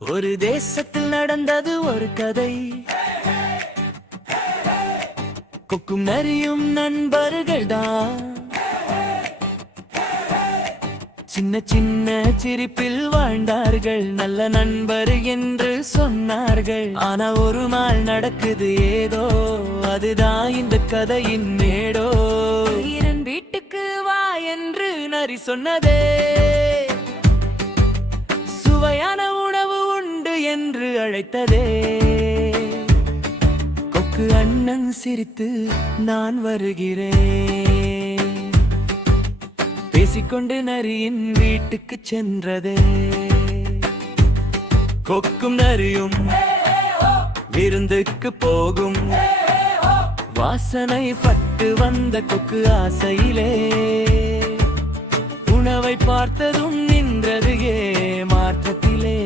ஒரு தேசத்தில் நடந்தது ஒரு கதை. கொக்கும் நரியும் நண்பர்கள் தான். சின்ன சின்ன சிரிப்பில் வாழ்ந்தார்கள். நல்ல நண்பர் என்று சொன்னார்கள். ஆனா ஒரு நாள் நடக்குது ஏதோ, அதுதான் இந்த கதையின் மேடோ. வீரன் வீட்டுக்கு வா என்று நரி சொன்னதே, சுவையான உணவு உண்டு என்று அழைத்ததே. கொக்கு அண்ணன் சிரித்து நான் வருகிறேன் பேசிக்கொண்டு நரியின் வீட்டுக்கு சென்றதே. கொக்கும் நரியும் விருந்துக்கு போகும். வாசனை பட்டு வந்த கொக்கு ஆசையிலே உணவை பார்த்ததும் நின்றது ஏமாற்றத்திலே.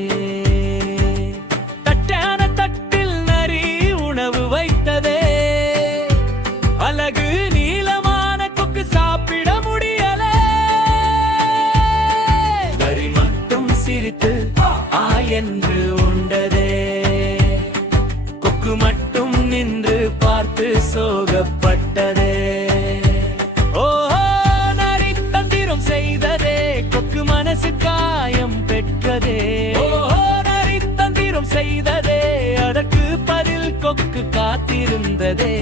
தட்டான தட்டில் நரி உணவு வைத்ததே. அழகு நீளமான கொக்கு சாப்பிட முடியல. நரி மட்டும் சிரித்து ஆ என்று உண்டதே. கொக்கு மட்டும் நின்று பார்த்து சோகப்பட்டதே. மனசு காயம் பெற்றதே. நரி தந்திரம் செய்ததே, அதற்கு பதில் கொக்கு காத்திருந்ததே.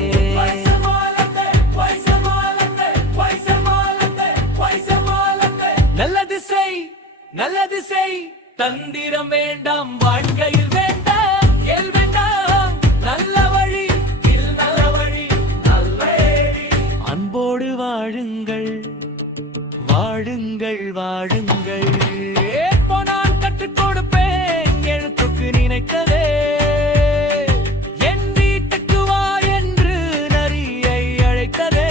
நல்லது செய், நல்லது செய், தந்திரம் வேண்டாம், வாழ்க்கையில் வேண்டாம், எல் வேண்டாம், நல்ல வழி, நல்ல வழி, நல்ல அன்போடு வாழுங்கள், வாழுங்கள், வாழுங்கள். எப்போ நான் கற்றுக் கொடுப்பேன் எழுத்துக்கு நினைக்கவே. என் வீட்டுக்கு வா என்று நரியை அழைத்ததே.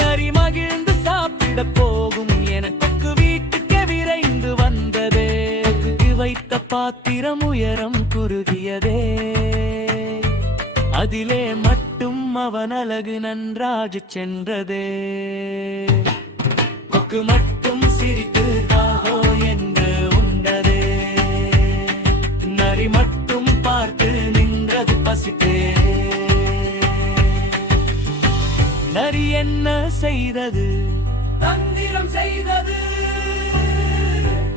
நரி மகிழ்ந்து சாப்பிட போகும் எனக்கு வீட்டுக்கு விரைந்து வந்ததே. வைத்த பாத்திரம் உயரம் குறுகியதே. அதிலே மட்டும் அவன் அழகு நன்றாக சென்றதே. கொக்கு மட்டும் சிரித்து ஆஹோ என்று உண்டதே. நரி மட்டும் பார்த்து நின்றது பசித்தே. நரி என்ன செய்தது? தந்திரம் செய்தது.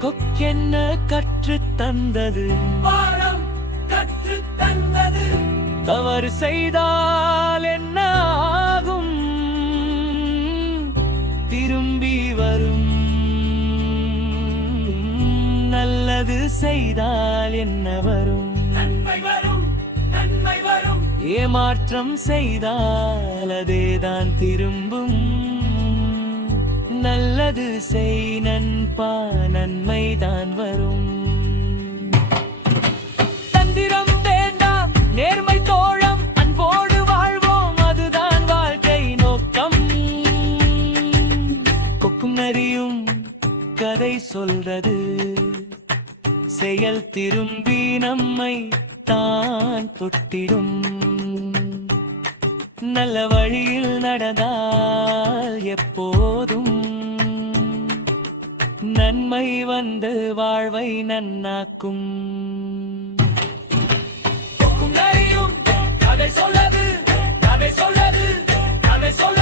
கொக்கென்ன கற்று தந்தது? பாடம் கற்று தந்தது. தவறு செய்தால் என்ன ஆகும்? திரும்பி வரும். நல்லது செய்தால் என்ன வரும்? நன்மை வரும், நன்மை வரும். ஏமாற்றம் செய்தால் அதேதான் திரும்பும். நல்லது செய் நண்பா, நன்மைதான் வரும். தந்திரம் வேண்டாம், நேர்மை தோழம், அன்போடு வாழ்வோம், அதுதான் வாழ்க்கை நோக்கம். கொக்கும் நரியும் கதை சொல்றது, செயல் திரும்பி நம்மை தான் தொட்டிடும். நல்ல வழியில் நடந்தால் எப்போதும் நன்மை வந்து வாழ்வை நன்னாக்கும். கொக்கும் நரியும் கதை சொல்லது, கதை சொல்லது, கதை சொல்ல